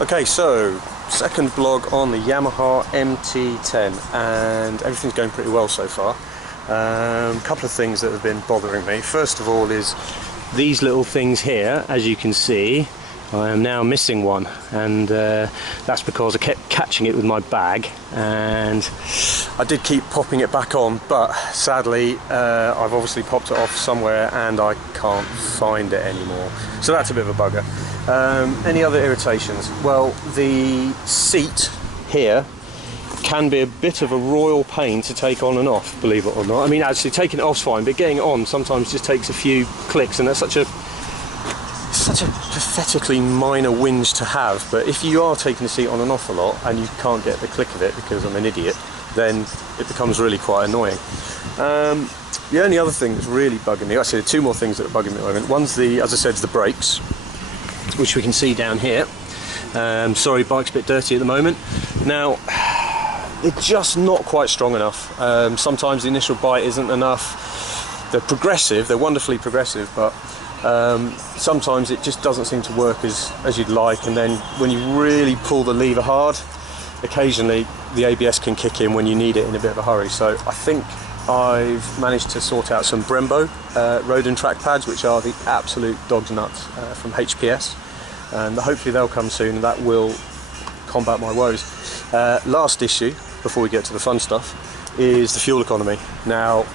Okay, so second vlog on the Yamaha MT-10, and everything's going pretty well so far. Couple of things that have been bothering me. First of all is these little things here. As you can see, I am now missing one, and that's because I kept catching it with my bag, and I did keep popping it back on, but sadly I've obviously popped it off somewhere and I can't find it anymore, so that's a bit of a bugger. Any other irritations? Well, the seat here can be a bit of a royal pain to take on and off, believe it or not. I mean, actually taking it off's fine, but getting it on sometimes just takes a few clicks, and that's such a pathetically minor whinge to have. But if you are taking the seat on and off a lot and you can't get the click of it because I'm an idiot, then it becomes really quite annoying. The only other thing that's really bugging me, actually two more things that are bugging me at the moment. One's the, as I said, is the brakes, which we can see down here. Sorry, bike's a bit dirty at the moment. Now, they're just not quite strong enough. Sometimes the initial bite isn't enough. They're progressive, they're wonderfully progressive, but sometimes it just doesn't seem to work as you'd like, and then when you really pull the lever hard, occasionally the ABS can kick in when you need it in a bit of a hurry. So I think I've managed to sort out some Brembo road and track pads, which are the absolute dog's nuts from HPS, and hopefully they'll come soon and that will combat my woes. Last issue before we get to the fun stuff is the fuel economy. Now,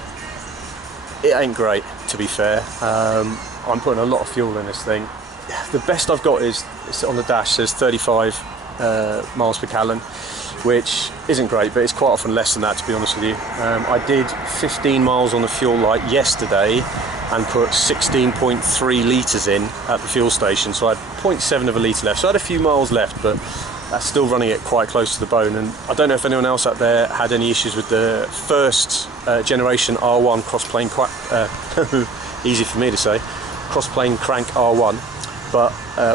it ain't great, to be fair. I'm putting a lot of fuel in this thing. The best I've got is, it's on the dash, says 35 miles per gallon, which isn't great, but it's quite often less than that, to be honest with you. I did 15 miles on the fuel light yesterday and put 16.3 litres in at the fuel station, so I had 0.7 of a litre left. So I had a few miles left, but that's still running it quite close to the bone. And I don't know if anyone else out there had any issues with the first generation R1 cross-plane easy for me to say, cross-plane crank R1, but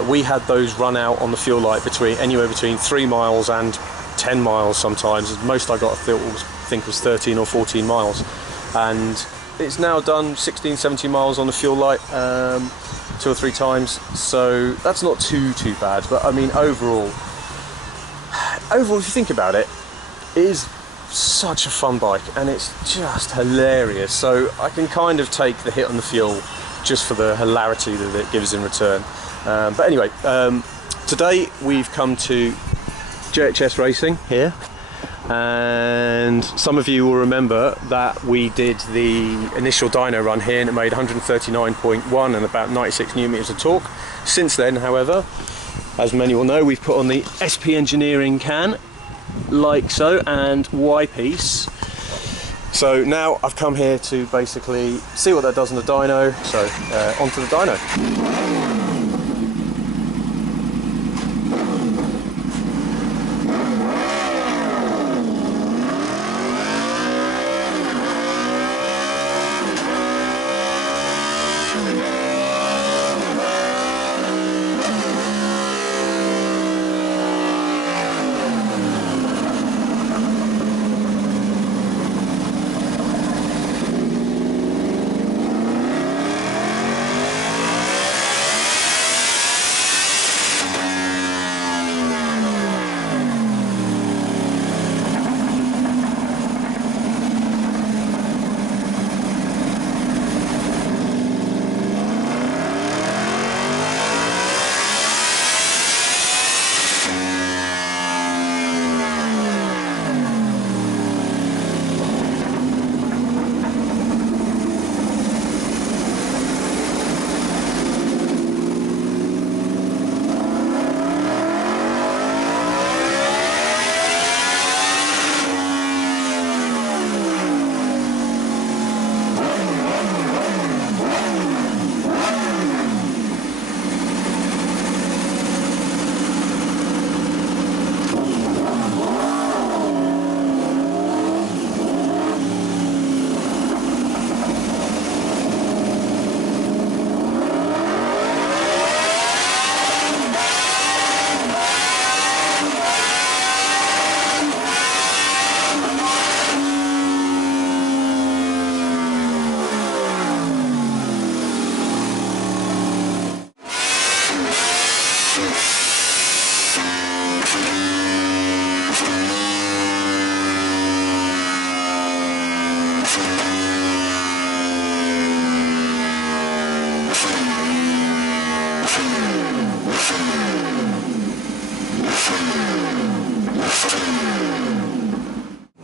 we had those run out on the fuel light anywhere between 3 miles and 10 miles sometimes. Most I got I think was 13 or 14 miles, and it's now done 16, 17 miles on the fuel light 2 or 3 times, so that's not too bad. But I mean, overall if you think about it, it is such a fun bike and it's just hilarious, so I can kind of take the hit on the fuel just for the hilarity that it gives in return. But anyway, today we've come to JHS Racing here, and some of you will remember that we did the initial dyno run here and it made 139.1 and about 96 Newton meters of torque. Since then, however, as many will know, we've put on the SP Engineering can, like so, and Y-piece. So now I've come here to basically see what that does on the dyno, so onto the dyno.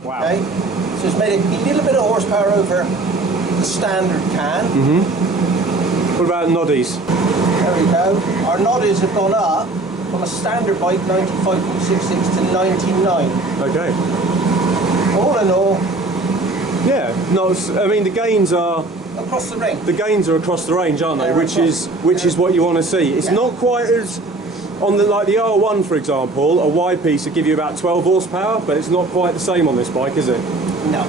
Wow. Okay, so it's made a little bit of horsepower over the standard can. What about noddies? There we go. Our noddies have gone up from a standard bike 95.66 to 99. Okay. All in all, Yeah. No, I mean the gains are across the range. the gains are across the range, aren't they? They're Which is what you want to see. It's Yeah. not quite as on the like the R1 for example. A wide piece will give you about 12 horsepower, but it's not quite the same on this bike, is it? No,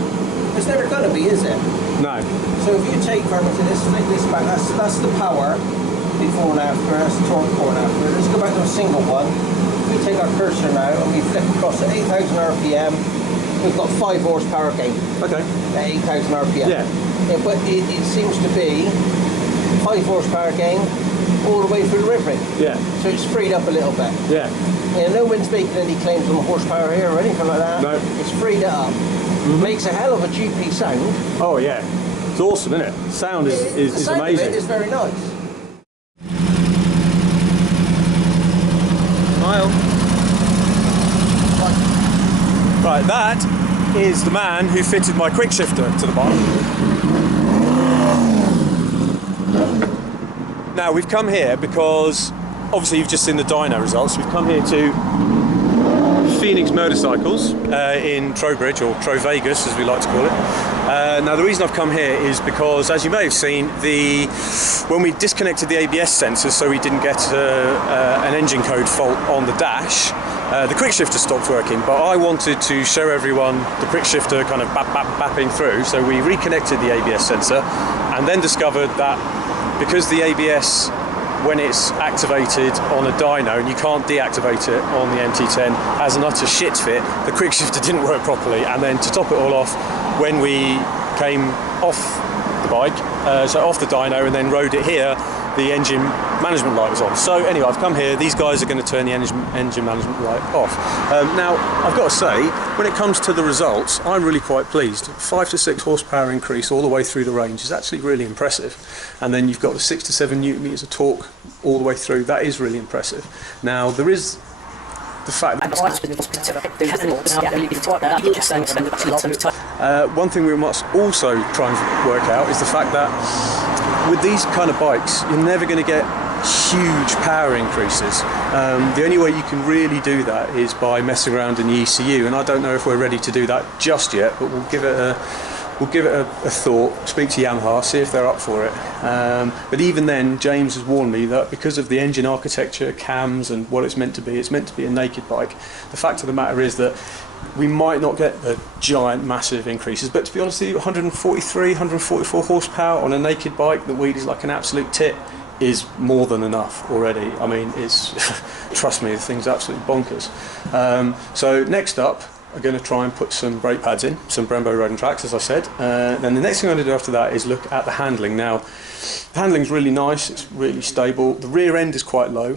it's never going to be, is it? No. So if you take Farmington, let's flick this back. That's the power before and after. That's the torque before and after. Let's go back to a single one. If we take our cursor now and we flick across at 8,000 RPM, we've got 5 horsepower gain. Okay. At 8,000 RPM. Yeah. But it seems to be 5 horsepower gain all the way through the ripping. Yeah. So it's freed up a little bit. Yeah. No one's making any claims on the horsepower here or anything like that. No. It's freed it up. Makes a hell of a GP sound. Oh yeah. It's awesome, isn't it? Sound is The sound amazing. of it is very nice. Smile. Right, that is the man who fitted my quick shifter to the bike. Now we've come here because obviously you've just seen the dyno results. We've come here to Phoenix Motorcycles in Trowbridge, or Trovegas as we like to call it. Now the reason I've come here is because, as you may have seen, when we disconnected the ABS sensors so we didn't get an engine code fault on the dash, the quick shifter stopped working, but I wanted to show everyone the quick shifter kind of bapping through, so we reconnected the ABS sensor and then discovered that because the ABS, when it's activated on a dyno and you can't deactivate it on the MT-10, has an utter shit fit, the quick shifter didn't work properly. And then to top it all off, when we came off the bike, so off the dyno and then rode it here, the engine management light was on. So anyway, I've come here, these guys are going to turn the engine management light off. Now, I've got to say, when it comes to the results, I'm really quite pleased. 5 to 6 horsepower increase all the way through the range is actually really impressive. And then you've got the 6 to 7 newton meters of torque all the way through. That is really impressive. Now, there is the fact that one thing we must also try and work out is the fact that with these kind of bikes, you're never going to get huge power increases. The only way you can really do that is by messing around in the ECU, and I don't know if we're ready to do that just yet, but we'll give it a thought, speak to Yamaha, see if they're up for it. But even then, James has warned me that because of the engine architecture, cams and what it's meant to be a naked bike. The fact of the matter is that we might not get the giant massive increases, but to be honest with you, 143, 144 horsepower on a naked bike that wheelies like an absolute tit is more than enough already. I mean, it's trust me, the thing's absolutely bonkers. So next up, I'm going to try and put some brake pads in, some Brembo Road and Tracks, as I said. Then the next thing I'm going to do after that is look at the handling. Now, the handling's really nice, it's really stable. The rear end is quite low,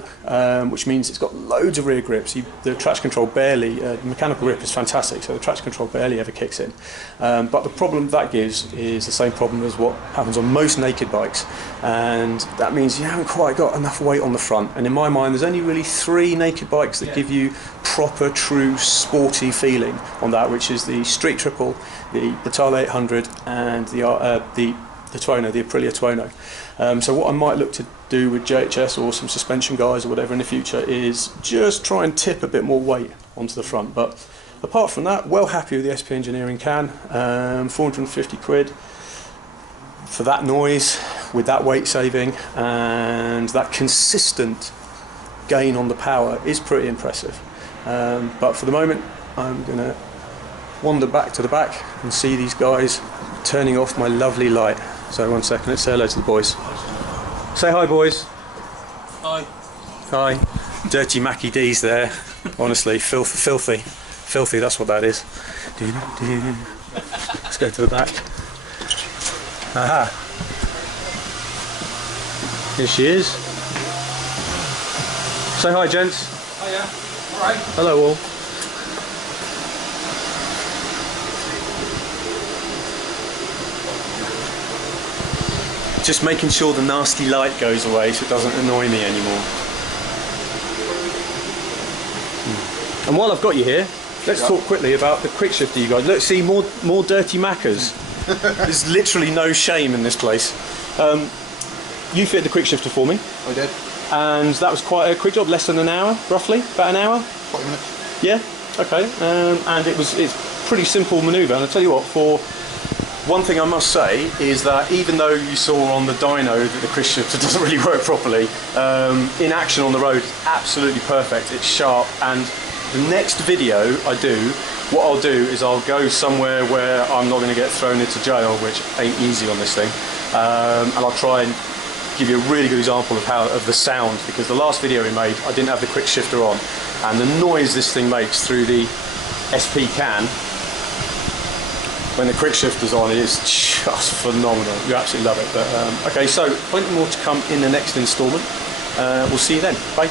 which means it's got loads of rear grips. The traction control barely, the mechanical grip is fantastic, so the traction control barely ever kicks in. But the problem that gives is the same problem as what happens on most naked bikes, and that means you haven't quite got enough weight on the front. And in my mind, there's only really 3 naked bikes that give you proper, true, sporty feeling on that, which is the Street Triple, the Brutale 800, and the Tuono, the Aprilia Tuono. So what I might look to do with JHS or some suspension guys or whatever in the future is just try and tip a bit more weight onto the front. But apart from that, well happy with the SP Engineering can. 450 quid for that noise, with that weight saving, and that consistent gain on the power is pretty impressive. But for the moment, I'm going to wander back to the back and see these guys turning off my lovely light. So 1 second, let's say hello to the boys. Say hi, boys. Hi. Hi. Dirty Mackie D's there. Honestly, filthy, that's what that is. Let's go to the back. Aha. Here she is. Say hi, gents. Hiya. Alright. Hello all. just making sure the nasty light goes away so it doesn't annoy me anymore. And while I've got you here, let's talk quickly about the quick shifter, you guys. Look, see, more dirty Maccas. There's literally no shame in this place. You fitted the quick shifter for me. I did. And that was quite a quick job, less than an hour, roughly, about an hour? 40 minutes. Yeah, okay. And it's pretty simple manoeuvre, and I'll tell you what, for one thing I must say is that even though you saw on the dyno that the quick shifter doesn't really work properly, in action on the road it's absolutely perfect, it's sharp, and the next video I do, what I'll do is I'll go somewhere where I'm not going to get thrown into jail, which ain't easy on this thing, and I'll try and give you a really good example of the sound, because the last video we made I didn't have the quick shifter on, and the noise this thing makes through the SP can when the quick shifter's on is just phenomenal. You absolutely love it. But okay, so plenty more to come in the next instalment. We'll see you then. Bye.